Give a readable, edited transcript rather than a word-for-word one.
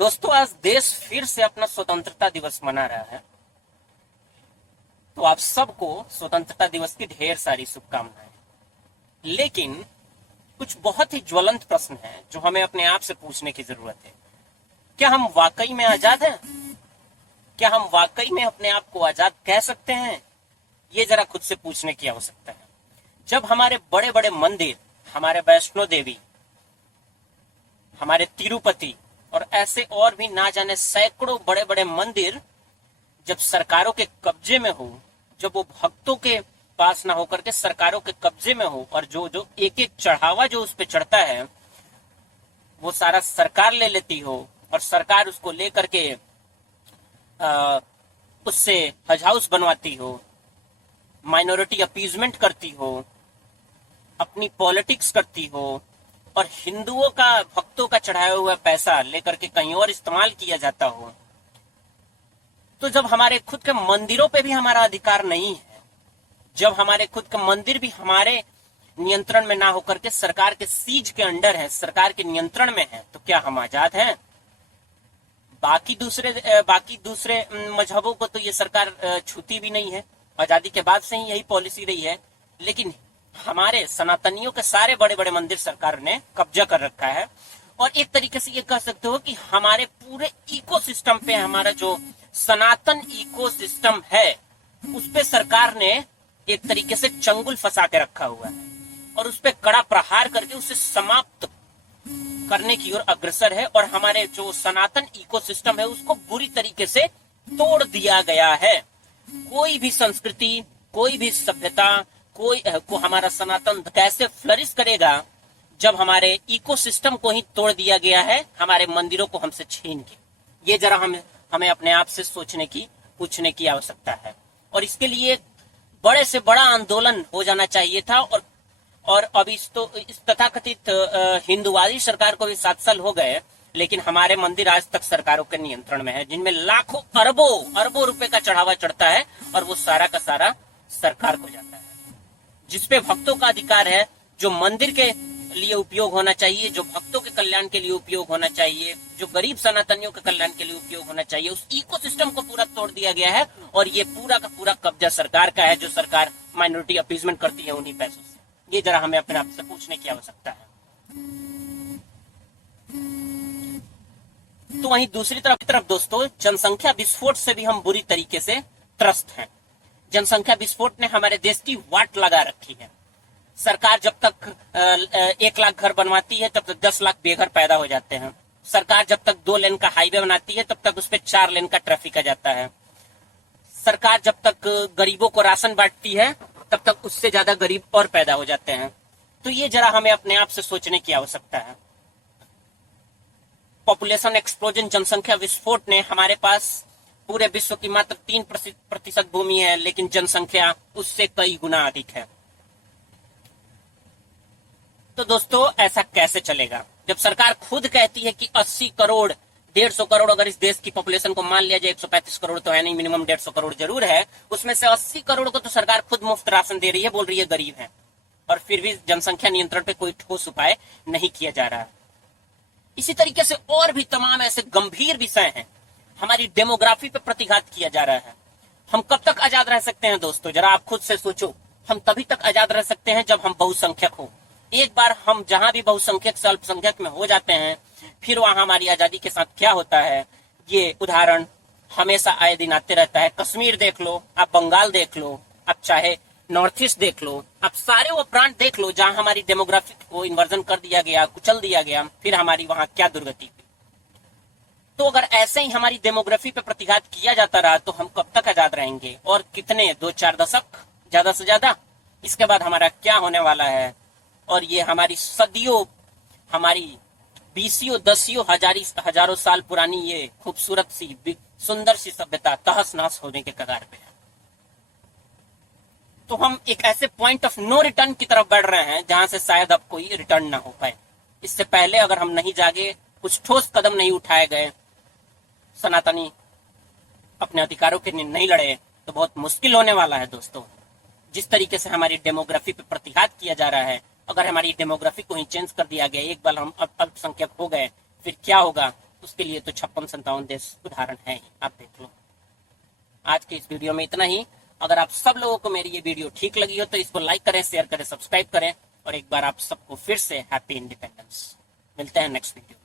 दोस्तों, आज देश फिर से अपना स्वतंत्रता दिवस मना रहा है। तो आप सबको स्वतंत्रता दिवस की ढेर सारी शुभकामनाएं। लेकिन कुछ बहुत ही ज्वलंत प्रश्न हैं जो हमें अपने आप से पूछने की जरूरत है। क्या हम वाकई में आजाद हैं? क्या हम वाकई में अपने आप को आजाद कह सकते हैं? ये जरा खुद से पूछने की आवश्यकता है। जब हमारे बड़े बड़े मंदिर, हमारे वैष्णो देवी, हमारे तिरुपति और ऐसे और भी ना जाने सैकड़ों बड़े बड़े मंदिर जब सरकारों के कब्जे में हो, जब वो भक्तों के पास ना होकर के सरकारों के कब्जे में हो, और जो जो एक एक चढ़ावा जो उस पे चढ़ता है वो सारा सरकार ले लेती हो, और सरकार उसको लेकर के उससे हज हाउस बनवाती हो, माइनॉरिटी अपीजमेंट करती हो, अपनी पॉलिटिक्स करती हो, और हिंदुओं का, भक्तों का चढ़ाया हुआ पैसा लेकर के कहीं और इस्तेमाल किया जाता हो, तो जब हमारे खुद के मंदिरों पे भी हमारा अधिकार नहीं है, जब हमारे खुद के मंदिर भी हमारे नियंत्रण में ना होकर के सरकार के सीज के अंडर है, सरकार के नियंत्रण में है, तो क्या हम आजाद हैं? बाकी दूसरे मजहबों को तो ये सरकार छूती भी नहीं है, आजादी के बाद से ही यही पॉलिसी रही है। लेकिन हमारे सनातनियों के सारे बड़े बड़े मंदिर सरकार ने कब्जा कर रखा है। और एक तरीके से ये कह सकते हो कि हमारे पूरे इकोसिस्टम पे, हमारा जो सनातन इकोसिस्टम है, उस पे सरकार ने एक तरीके से चंगुल फंसा के रखा हुआ है और उस पे कड़ा प्रहार करके उसे समाप्त करने की ओर अग्रसर है। और हमारे जो सनातन इकोसिस्टम है उसको बुरी तरीके से तोड़ दिया गया है। कोई भी संस्कृति, कोई भी सभ्यता, को हमारा सनातन कैसे फ्लरिश करेगा जब हमारे इकोसिस्टम को ही तोड़ दिया गया है, हमारे मंदिरों को हमसे छीन के। ये जरा हमें अपने आप से सोचने की, पूछने की आवश्यकता है। और इसके लिए बड़े से बड़ा आंदोलन हो जाना चाहिए था। और अब इस तथाकथित हिंदुवादी सरकार को भी 7 साल हो गए, लेकिन हमारे मंदिर आज तक सरकारों के नियंत्रण में है, जिनमें लाखों अरबों रुपए का चढ़ावा चढ़ता है, और वो सारा का सारा सरकार को जाता है। जिसपे भक्तों का अधिकार है, जो मंदिर के लिए उपयोग होना चाहिए, जो भक्तों के कल्याण के लिए उपयोग होना चाहिए, जो गरीब सनातनियों के कल्याण के लिए उपयोग होना चाहिए, उस इकोसिस्टम को पूरा तोड़ दिया गया है। और ये पूरा का पूरा कब्जा सरकार का है, जो सरकार माइनॉरिटी अपीजमेंट करती है उन्हीं पैसों से। ये जरा हमें अपने आप से पूछने की आवश्यकता है। तो वहीं दूसरी तरफ दोस्तों, जनसंख्या विस्फोट से भी हम बुरी तरीके से त्रस्त हैं। जनसंख्या विस्फोट ने हमारे देश की वाट लगा रखी है। सरकार जब तक 1 लाख घर बनवाती है, तब तक 10 लाख बेघर पैदा हो जाते हैं। सरकार जब तक 2 लेन का हाईवे बनाती है, तब तक उस पर 4 लेन का ट्रैफिक आ जाता है। सरकार जब तक गरीबों को राशन बांटती है, तब तक उससे ज्यादा गरीब और पैदा हो जाते हैं। तो ये जरा हमें अपने आप से सोचने की आवश्यकता है। पॉपुलेशन एक्सप्लोजन, जनसंख्या विस्फोट ने हमारे पास पूरे विश्व की मात्र 3% भूमि है, लेकिन जनसंख्या उससे कई गुना अधिक है। तो दोस्तों, ऐसा कैसे चलेगा जब सरकार खुद कहती है कि 80 करोड़, 150 करोड़, अगर इस देश की पॉपुलेशन को मान लिया जाए, 135 करोड़ तो है नहीं, मिनिमम 150 करोड़ जरूर है, उसमें से 80 करोड़ को तो सरकार खुद मुफ्त राशन दे रही है, बोल रही है गरीब है, और फिर भी जनसंख्या नियंत्रण पे कोई ठोस उपाय नहीं किया जा रहा है। इसी तरीके से और भी तमाम ऐसे गंभीर विषय हैं। हमारी डेमोग्राफी पे प्रतिघात किया जा रहा है। हम कब तक आजाद रह सकते हैं दोस्तों? जरा आप खुद से सोचो। हम तभी तक आजाद रह सकते हैं जब हम बहुसंख्यक हो। एक बार हम जहां भी बहुसंख्यक से अल्पसंख्यक में हो जाते हैं, फिर वहां हमारी आजादी के साथ क्या होता है, ये उदाहरण हमेशा आए दिन आते रहता है। कश्मीर देख लो, आप बंगाल देख लो, आप चाहे नॉर्थ ईस्ट देख लो, आप सारे वो प्रांत देख लो जहां हमारी डेमोग्राफी को इन्वर्जन कर दिया गया, कुचल दिया गया, फिर हमारी वहां क्या दुर्गति हुई। तो अगर ऐसे ही हमारी डेमोग्राफी पे प्रतिघात किया जाता रहा तो हम कब तक आजाद रहेंगे? और कितने, 2-4 दशक ज्यादा से ज्यादा? इसके बाद हमारा क्या होने वाला है? और ये हमारी सदियों, हमारी बीसियों, दसियों, हजारों साल पुरानी ये खूबसूरत सी, सुंदर सी सभ्यता तहस नहस होने के कगार पे है। तो हम एक ऐसे पॉइंट ऑफ नो रिटर्न की तरफ बढ़ रहे हैं जहां से शायद अब कोई रिटर्न ना हो पाए। इससे पहले अगर हम नहीं जागे, कुछ ठोस कदम नहीं उठाए गए, सनातनी अपने अधिकारों के लिए नहीं लड़े, तो बहुत मुश्किल होने वाला है दोस्तों। जिस तरीके से हमारी डेमोग्राफी पे प्रतिघात किया जा रहा है, अगर हमारी डेमोग्राफी को ही चेंज कर दिया गया, एक बार हम अल्पसंख्यक हो गए, फिर क्या होगा? उसके लिए तो 56-57 देश उदाहरण है ही, आप देख लो। आज के इस वीडियो में इतना ही। अगर आप सब लोगों को मेरी ये वीडियो ठीक लगी हो तो इसको लाइक करें, शेयर करें, सब्सक्राइब करें, और एक बार आप सबको फिर से हैप्पी इंडिपेंडेंस। मिलते हैं नेक्स्ट वीडियो।